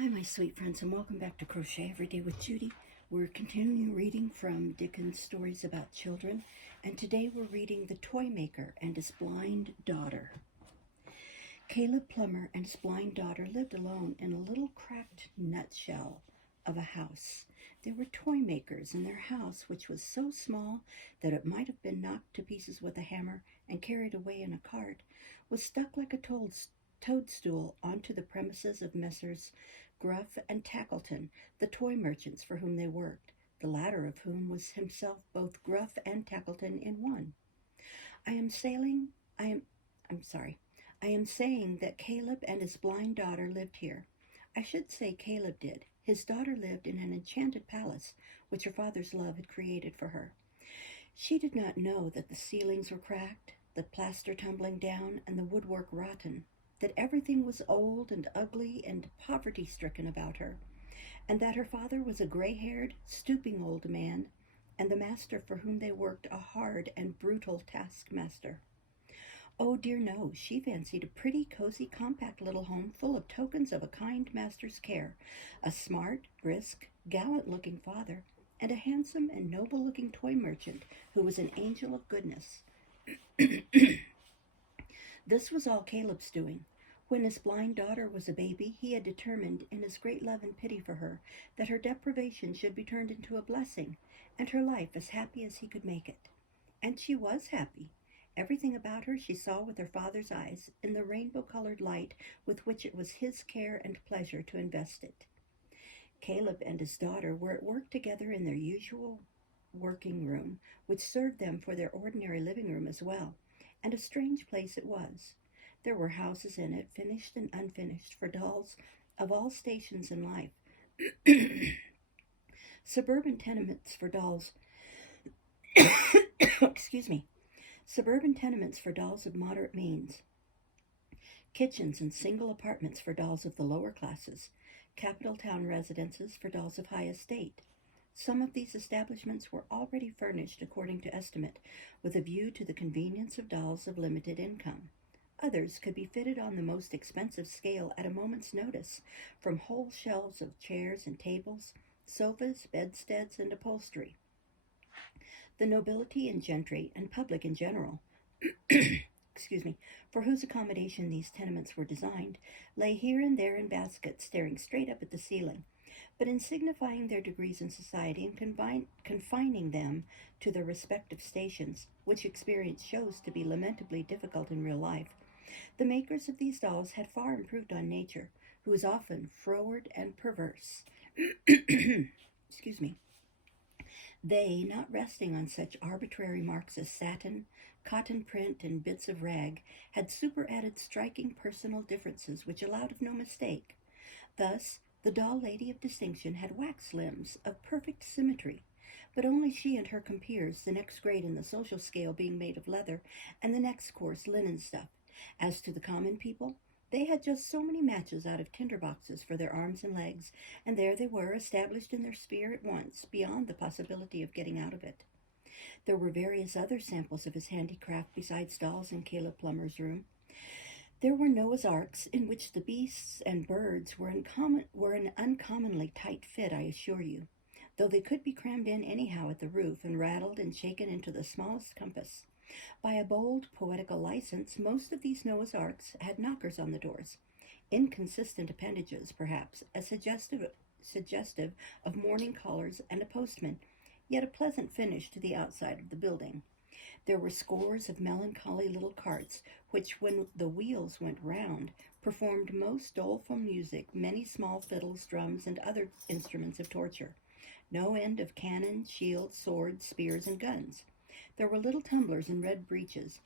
Hi, my sweet friends, and welcome back to Crochet Every Day with Judy. We're continuing reading from Dickens' stories about children, and today we're reading The Toy Maker and His Blind Daughter. Caleb Plummer and his blind daughter lived alone in a little cracked nutshell of a house. They were toy makers, and their house, which was so small that it might have been knocked to pieces with a hammer and carried away in a cart, was stuck like a toadstool onto the premises of Messrs. Gruff and Tackleton, the toy merchants for whom they worked, the latter of whom was himself both Gruff and Tackleton in one. I am sailing, I am, I'm sorry, I am saying that Caleb and his blind daughter lived here. I should say Caleb did. His daughter lived in an enchanted palace which her father's love had created for her. She did not know that the ceilings were cracked, the plaster tumbling down, and the woodwork rotten, that everything was old and ugly and poverty-stricken about her, and that her father was a gray-haired, stooping old man, and the master for whom they worked a hard and brutal taskmaster. Oh dear no, she fancied a pretty, cozy, compact little home full of tokens of a kind master's care, a smart, brisk, gallant-looking father, and a handsome and noble-looking toy merchant who was an angel of goodness. This was all Caleb's doing. When his blind daughter was a baby, he had determined, in his great love and pity for her, that her deprivation should be turned into a blessing, and her life as happy as he could make it. And she was happy. Everything about her she saw with her father's eyes, in the rainbow-colored light with which it was his care and pleasure to invest it. Caleb and his daughter were at work together in their usual working room, which served them for their ordinary living room as well, and a strange place it was. There were houses in it, finished and unfinished, for dolls of all stations in life. Suburban tenements for dolls, excuse me, suburban tenements for dolls of moderate means, kitchens and single apartments for dolls of the lower classes, capital town residences for dolls of high estate. Some of these establishments were already furnished according to estimate, with a view to the convenience of dolls of limited income. Others could be fitted on the most expensive scale at a moment's notice, from whole shelves of chairs and tables, sofas, bedsteads, and upholstery. The nobility and gentry, and public in general, excuse me, for whose accommodation these tenements were designed, lay here and there in baskets, staring straight up at the ceiling. But in signifying their degrees in society and confining them to their respective stations, which experience shows to be lamentably difficult in real life, the makers of these dolls had far improved on nature, who is often froward and perverse. Excuse me. They, not resting on such arbitrary marks as satin, cotton print, and bits of rag, had superadded striking personal differences which allowed of no mistake. Thus, the doll lady of distinction had wax limbs of perfect symmetry, but only she and her compeers, the next grade in the social scale being made of leather, and the next course linen stuff. As to the common people, they had just so many matches out of tinder boxes for their arms and legs, and there they were, established in their sphere at once, beyond the possibility of getting out of it. There were various other samples of his handicraft besides dolls in Caleb Plummer's room. There were Noah's Arks, in which the beasts and birds were an uncommonly tight fit, I assure you, though they could be crammed in anyhow at the roof and rattled and shaken into the smallest compass. By a bold poetical license, most of these Noah's Arks had knockers on the doors, inconsistent appendages, perhaps, as suggestive of morning callers and a postman, yet a pleasant finish to the outside of the building. There were scores of melancholy little carts, which, when the wheels went round, performed most doleful music, many small fiddles, drums, and other instruments of torture. No end of cannon, shields, swords, spears, and guns. There were little tumblers in red breeches,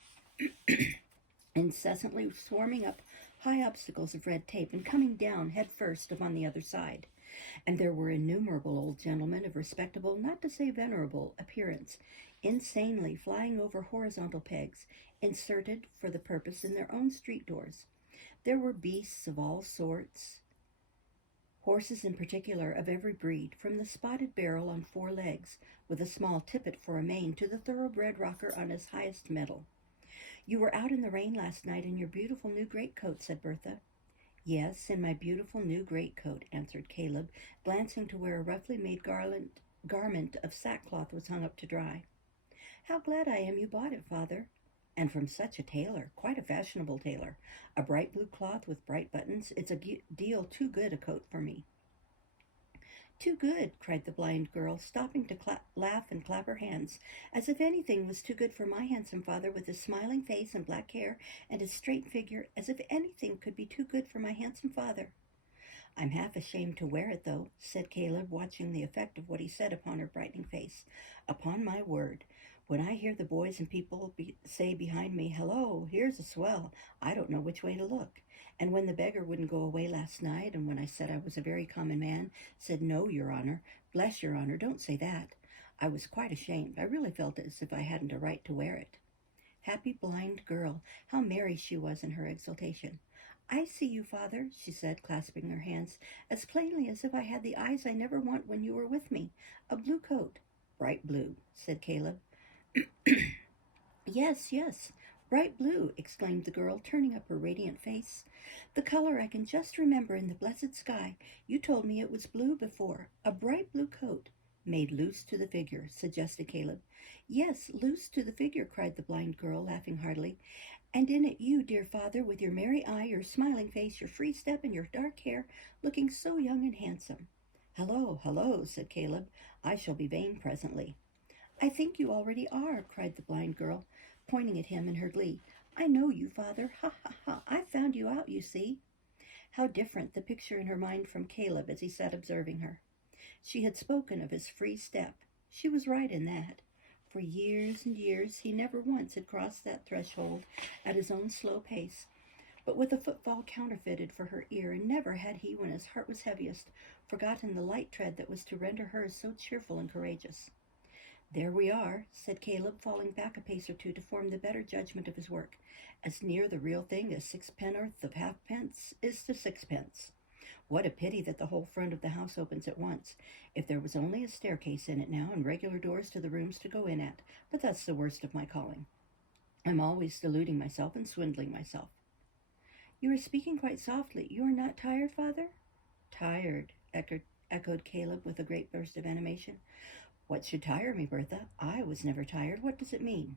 incessantly swarming up high obstacles of red tape and coming down head first upon the other side. And there were innumerable old gentlemen of respectable, not to say venerable, appearance, insanely flying over horizontal pegs, inserted for the purpose in their own street doors. There were beasts of all sorts, horses in particular of every breed, from the spotted barrel on 4 legs, with a small tippet for a mane, to the thoroughbred rocker on his highest mettle. "You were out in the rain last night in your beautiful new greatcoat," said Bertha. Yes, in my beautiful new greatcoat, answered Caleb, glancing to where a roughly made garment of sackcloth was hung up to dry. How glad I am you bought it, father. And from such a tailor, quite a fashionable tailor. A bright blue cloth with bright buttons. It's a deal too good a coat for me. Too good, cried the blind girl, stopping to laugh and clap her hands, as if anything was too good for my handsome father with his smiling face and black hair and his straight figure, as if anything could be too good for my handsome father. I'm half ashamed to wear it, though, said Caleb, watching the effect of what he said upon her brightening face. Upon my word, when I hear the boys and people say behind me, "Hello, here's a swell," I don't know which way to look. And when the beggar wouldn't go away last night, and when I said I was a very common man, said, "No, Your Honor, bless Your Honor, don't say that," I was quite ashamed. I really felt as if I hadn't a right to wear it. Happy blind girl, how merry she was in her exultation. "I see you, father," she said, clasping her hands, "as plainly as if I had the eyes I never want when you were with me. A blue coat." "Bright blue," said Caleb. "Yes, yes, bright blue," exclaimed the girl, turning up her radiant face. "The color I can just remember in the blessed sky. You told me it was blue before. A bright blue coat." "Made loose to the figure," suggested Caleb. "Yes, loose to the figure," cried the blind girl, laughing heartily. "And in it you, dear father, with your merry eye, your smiling face, your free step, and your dark hair, looking so young and handsome." "Hello, hello," said Caleb. "I shall be vain presently." "I think you already are," cried the blind girl, pointing at him in her glee. "I know you, father. Ha, ha, ha. I found you out, you see." How different the picture in her mind from Caleb as he sat observing her. She had spoken of his free step. She was right in that. For years and years he never once had crossed that threshold at his own slow pace, but with a footfall counterfeited for her ear, and never had he, when his heart was heaviest, forgotten the light tread that was to render hers so cheerful and courageous. "There we are," said Caleb, falling back a pace or two to form the better judgment of his work, "as near the real thing as sixpenn'orth of halfpence is to sixpence. What a pity that the whole front of the house opens at once. If there was only a staircase in it now, and regular doors to the rooms to go in at. But that's the worst of my calling. I'm always deluding myself and swindling myself." "You are speaking quite softly. You are not tired, father?" "Tired," echoed Caleb with a great burst of animation. "What should tire me, Bertha? I was never tired. What does it mean?"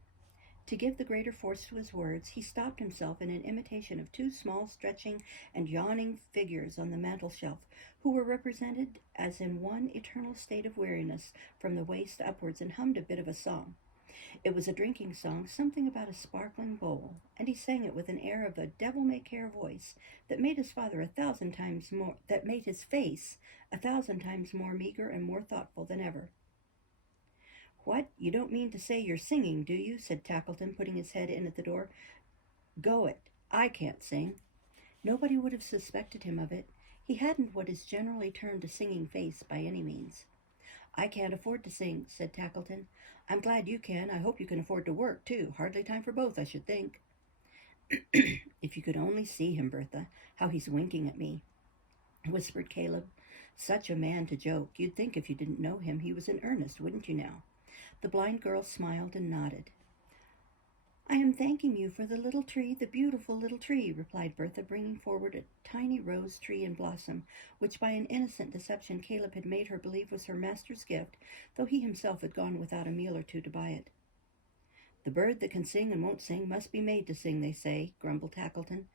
To give the greater force to his words, he stopped himself in an imitation of two small stretching and yawning figures on the mantel shelf, who were represented as in one eternal state of weariness from the waist upwards, and hummed a bit of a song. It was a drinking song, something about a sparkling bowl, and he sang it with an air of a devil-may-care voice that made his father that made his face 1,000 times more meager and more thoughtful than ever. "What, you don't mean to say you're singing, do you?" said Tackleton, putting his head in at the door. "Go it. I can't sing." Nobody would have suspected him of it. He hadn't what is generally termed a singing face by any means. "I can't afford to sing," said Tackleton. "I'm glad you can. I hope you can afford to work, too. Hardly time for both, I should think." "If you could only see him, Bertha, how he's winking at me," whispered Caleb. "Such a man to joke. You'd think if you didn't know him he was in earnest, wouldn't you now?" The blind girl smiled and nodded. "I am thanking you for the little tree, the beautiful little tree," replied Bertha, bringing forward a tiny rose tree in blossom, which by an innocent deception Caleb had made her believe was her master's gift, though he himself had gone without a meal or two to buy it. "The bird that can sing and won't sing must be made to sing, they say," grumbled Tackleton.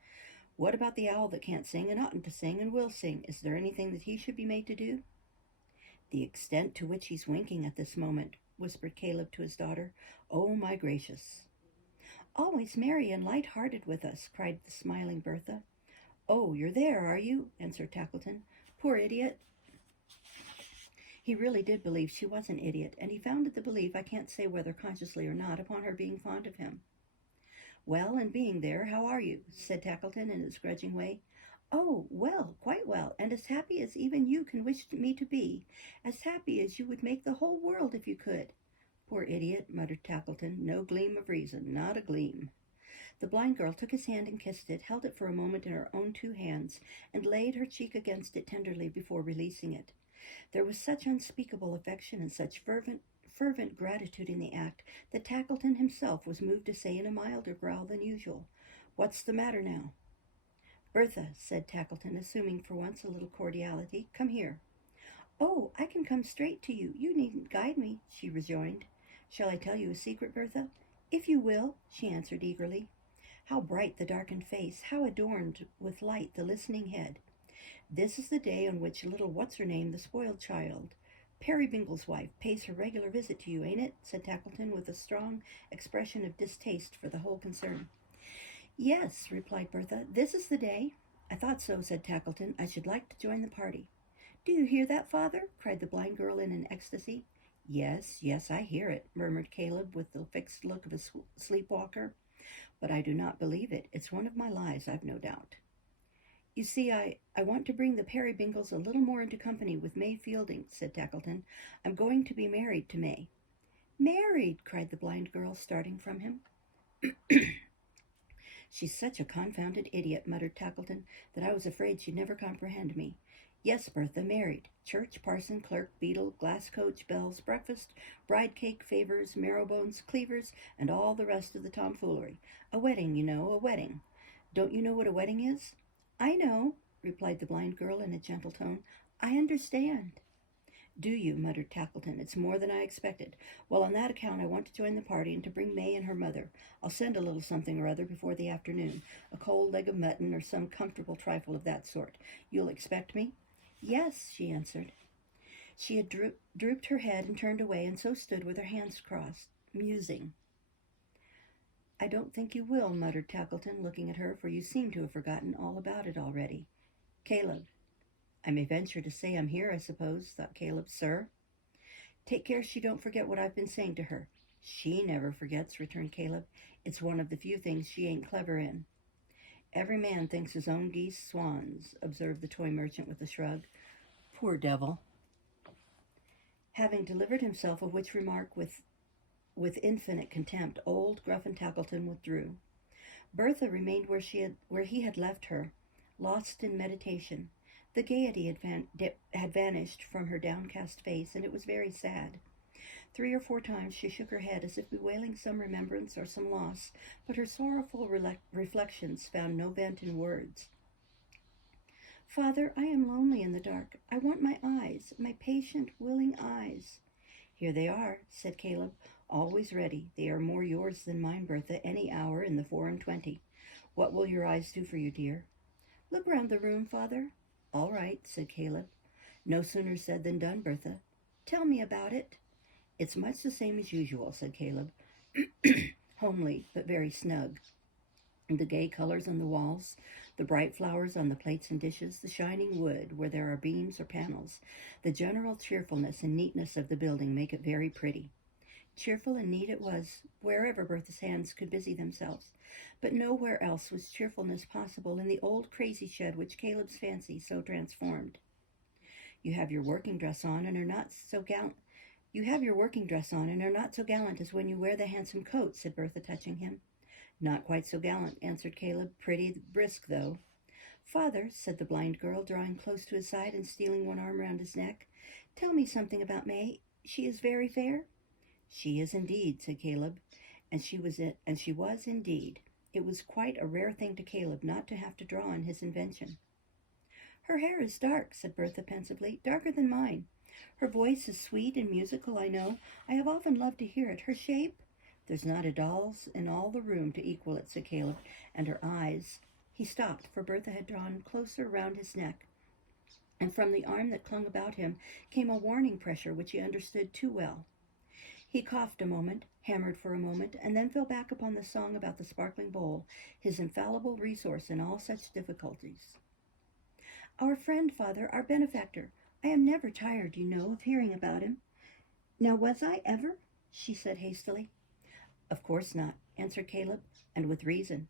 "What about the owl that can't sing and oughtn't to sing and will sing? Is there anything that he should be made to do?" "The extent to which he's winking at this moment," whispered Caleb to his daughter. "Oh, my gracious!" "Always merry and light-hearted with us," cried the smiling Bertha. "Oh, you're there, are you?" answered Tackleton. "Poor idiot!" He really did believe she was an idiot, and he founded the belief, I can't say whether consciously or not, upon her being fond of him. "Well, and being there, how are you?" said Tackleton in his grudging way. "Oh, well, quite well, and as happy as even you can wish me to be. As happy as you would make the whole world if you could." "Poor idiot," muttered Tackleton. "No gleam of reason, not a gleam." The blind girl took his hand and kissed it, held it for a moment in her own two hands, and laid her cheek against it tenderly before releasing it. There was such unspeakable affection and such fervent gratitude in the act that Tackleton himself was moved to say in a milder growl than usual, "What's the matter now?" Bertha, said Tackleton, assuming for once a little cordiality, come here. Oh, I can come straight to you. You needn't guide me, she rejoined. Shall I tell you a secret, Bertha? If you will, she answered eagerly. How bright the darkened face, how adorned with light the listening head. This is the day on which little what's-her-name, the spoiled child, Perrybingle's wife, pays her regular visit to you, ain't it? Said Tackleton with a strong expression of distaste for the whole concern. Yes, replied Bertha, this is the day. I thought so, said Tackleton. I should like to join the party. Do you hear that, Father? Cried the blind girl in an ecstasy. Yes, yes, I hear it, murmured Caleb with the fixed look of a sleepwalker. But I do not believe it. It's one of my lies, I've no doubt. You see, I want to bring the Perrybingles a little more into company with May Fielding, said Tackleton. I'm going to be married to May. Married, cried the blind girl, starting from him. She's such a confounded idiot, muttered Tackleton, that I was afraid she'd never comprehend me. Yes, Bertha, married. Church, parson, clerk, beadle, glass coach, bells, breakfast, bride cake, favors, marrowbones, cleavers, and all the rest of the tomfoolery. A wedding, you know, a wedding. Don't you know what a wedding is? I know, replied the blind girl in a gentle tone. I understand. Do you? Muttered Tackleton. It's more than I expected. Well, on that account I want to join the party and to bring May and her mother. I'll send a little something or other before the afternoon, a cold leg of mutton or some comfortable trifle of that sort. You'll expect me? Yes, she answered. She had drooped her head and turned away, and so stood with her hands crossed, musing. I don't think you will, muttered Tackleton, looking at her, for you seem to have forgotten all about it already. Caleb. I may venture to say I'm here, I suppose, thought Caleb. Sir? Take care she don't forget what I've been saying to her. She never forgets, returned Caleb. It's one of the few things she ain't clever in. Every man thinks his own geese swans, observed the toy merchant with a shrug. Poor devil. Having delivered himself of which remark with infinite contempt, old Gruffin Tackleton withdrew. Bertha remained where he had left her, lost in meditation. The gaiety had vanished from her downcast face, and it was very sad. 3 or 4 times she shook her head as if bewailing some remembrance or some loss, but her sorrowful reflections found no vent in words. Father, I am lonely in the dark. I want my eyes, my patient, willing eyes. Here they are, said Caleb, always ready. They are more yours than mine, Bertha, any hour in the 24. What will your eyes do for you, dear? Look round the room, Father. All right, said Caleb. No sooner said than done, Bertha. Tell me about it. It's much the same as usual, said Caleb. Homely, but very snug. The gay colors on the walls, the bright flowers on the plates and dishes, the shining wood where there are beams or panels, the general cheerfulness and neatness of the building make it very pretty. Cheerful and neat it was, wherever Bertha's hands could busy themselves, but nowhere else was cheerfulness possible in the old crazy shed which Caleb's fancy so transformed. You have your working dress on and are not so gallant. You have your working dress on and are not so gallant as when you wear the handsome coat, said Bertha, touching him. Not quite so gallant, answered Caleb. Pretty brisk, though. Father, said the blind girl, drawing close to his side and stealing one arm round his neck, tell me something about May. She is very fair? She is indeed, said Caleb, and she was indeed. It was quite a rare thing to Caleb not to have to draw on his invention. Her hair is dark, said Bertha pensively, darker than mine. Her voice is sweet and musical, I know. I have often loved to hear it. Her shape? There's not a doll's in all the room to equal it, said Caleb, and her eyes. He stopped, for Bertha had drawn closer round his neck, and from the arm that clung about him came a warning pressure which he understood too well. He coughed a moment, hammered for a moment, and then fell back upon the song about the sparkling bowl, his infallible resource in all such difficulties. Our friend, Father, our benefactor. I am never tired, you know, of hearing about him. Now was I ever? She said hastily. Of course not, answered Caleb, and with reason.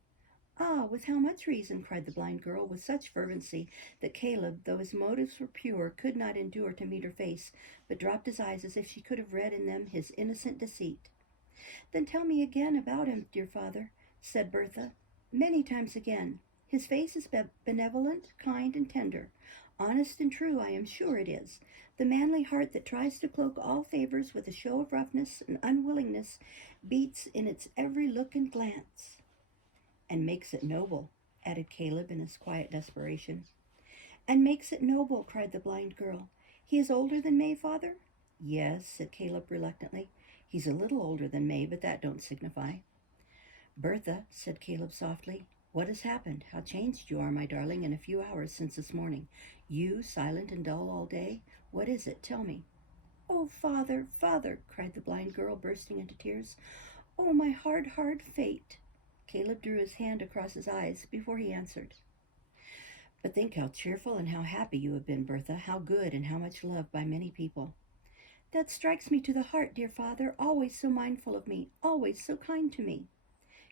Ah, with how much reason? Cried the blind girl with such fervency that Caleb, though his motives were pure, could not endure to meet her face, but dropped his eyes as if she could have read in them his innocent deceit. Then tell me again about him, dear father, said Bertha, many times again. His face is benevolent, kind, and tender. Honest and true, I am sure it is. The manly heart that tries to cloak all favors with a show of roughness and unwillingness beats in its every look and glance, and makes it noble. added Caleb in his quiet desperation. And makes it noble, cried the blind girl. He is older than May, father? Yes, said Caleb reluctantly. He's a little older than May, but that don't signify. Bertha, said Caleb softly, what has happened? How changed you are, my darling, in a few hours since this morning. You, silent and dull all day? What is it? Tell me. Oh, father, father, cried the blind girl, bursting into tears. Oh, my hard, hard fate. Caleb drew his hand across his eyes before he answered. But think how cheerful and how happy you have been, Bertha, how good and how much loved by many people. That strikes me to the heart, dear father, always so mindful of me, always so kind to me.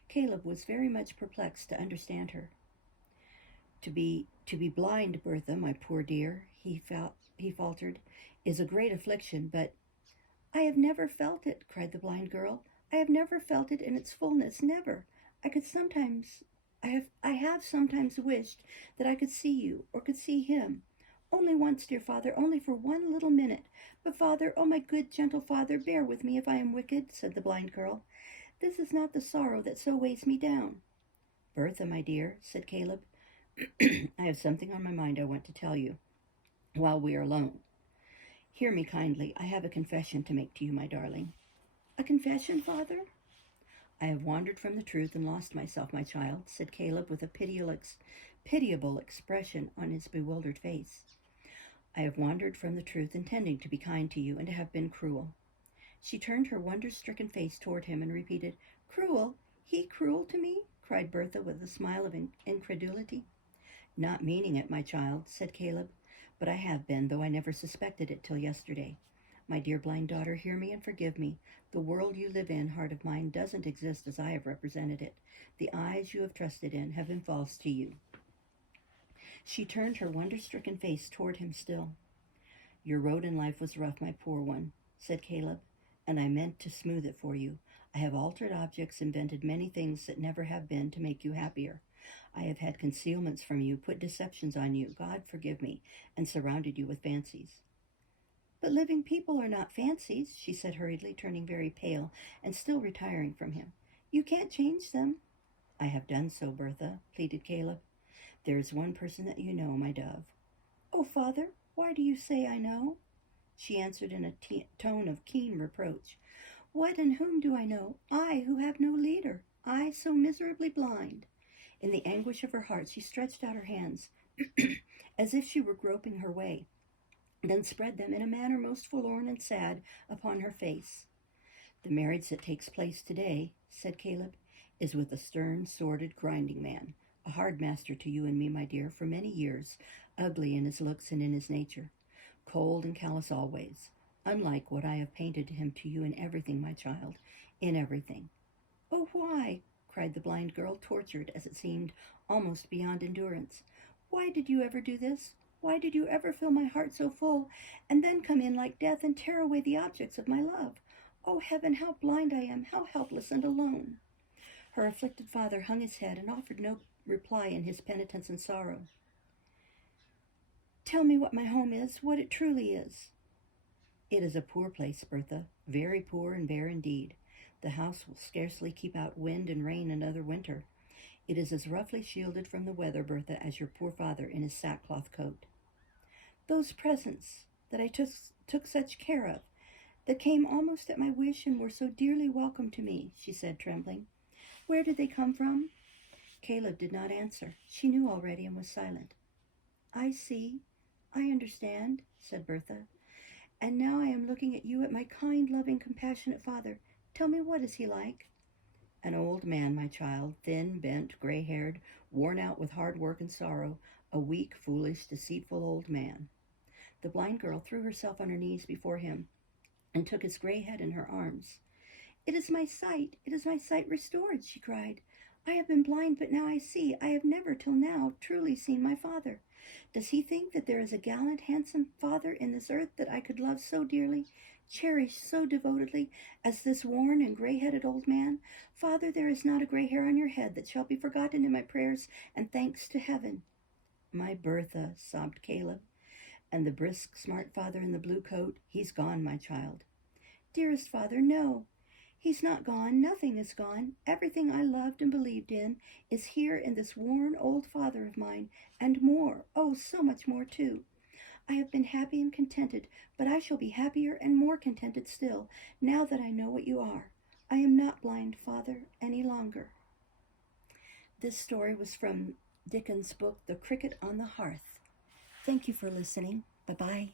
Caleb was very much perplexed to understand her. To be blind, Bertha, my poor dear, he faltered, is a great affliction, but I have never felt it, cried the blind girl. I have never felt it in its fullness, never. I have sometimes wished that I could see you, or could see him. Only once, dear father, only for one little minute. But father, oh my good, gentle father, bear with me if I am wicked, said the blind girl. This is not the sorrow that so weighs me down. Bertha, my dear, said Caleb, I have something on my mind I want to tell you while we are alone. Hear me kindly. I have a confession to make to you, my darling. A confession, father? I have wandered from the truth and lost myself, my child, said Caleb with a pitiable expression on his bewildered face. I have wandered from the truth, intending to be kind to you and to have been cruel. She turned her wonder-stricken face toward him and repeated, Cruel? He cruel to me? Cried Bertha with a smile of incredulity. Not meaning it, my child, said Caleb, but I have been, though I never suspected it till yesterday. My dear blind daughter, hear me and forgive me. The world you live in, heart of mine, doesn't exist as I have represented it. The eyes you have trusted in have been false to you. She turned her wonder-stricken face toward him still. Your road in life was rough, my poor one, said Caleb, and I meant to smooth it for you. I have altered objects, invented many things that never have been to make you happier. I have had concealments from you, put deceptions on you, God forgive me, and surrounded you with fancies. But living people are not fancies, she said hurriedly, turning very pale and still retiring from him. You can't change them. I have done so, Bertha, pleaded Caleb. There is one person that you know, my dove. Oh, father, why do you say I know? She answered in a tone of keen reproach. What and whom do I know? I, who have no leader. I, so miserably blind. In the anguish of her heart, she stretched out her hands, as if she were groping her way, then spread them in a manner most forlorn and sad upon her face. The marriage that takes place today, said Caleb, is with a stern, sordid, grinding man, a hard master to you and me, my dear, for many years, ugly in his looks and in his nature, cold and callous always, unlike what I have painted him to you in everything, my child, in everything. Oh, why? Cried the blind girl, tortured, as it seemed, almost beyond endurance. Why did you ever do this? Why did you ever fill my heart so full, and then come in like death and tear away the objects of my love? Oh, heaven, how blind I am, how helpless and alone. Her afflicted father hung his head and offered no reply in his penitence and sorrow. Tell me what my home is, what it truly is. It is a poor place, Bertha, very poor and bare indeed. The house will scarcely keep out wind and rain another winter. It is as roughly shielded from the weather, Bertha, as your poor father in his sackcloth coat. Those presents that I took such care of, that came almost at my wish and were so dearly welcome to me, she said, trembling. Where did they come from? Caleb did not answer. She knew already and was silent. I see, I understand, said Bertha. And now I am looking at you, at my kind, loving, compassionate father. Tell me, what is he like? An old man, my child, thin, bent, gray-haired, worn out with hard work and sorrow, a weak, foolish, deceitful old man. The blind girl threw herself on her knees before him and took his gray head in her arms. It is my sight restored, she cried. I have been blind, but now I see. I have never till now truly seen my father. Does he think that there is a gallant, handsome father in this earth that I could love so dearly, cherish so devotedly, as this worn and gray-headed old man? Father, there is not a gray hair on your head that shall be forgotten in my prayers and thanks to heaven. My Bertha, sobbed Caleb, and the brisk, smart father in the blue coat, he's gone, my child. Dearest father, no. He's not gone. Nothing is gone. Everything I loved and believed in is here in this worn old father of mine, and more, oh, so much more too. I have been happy and contented, but I shall be happier and more contented still, now that I know what you are. I am not blind, Father, any longer. This story was from Dickens' book, The Cricket on the Hearth. Thank you for listening. Bye-bye.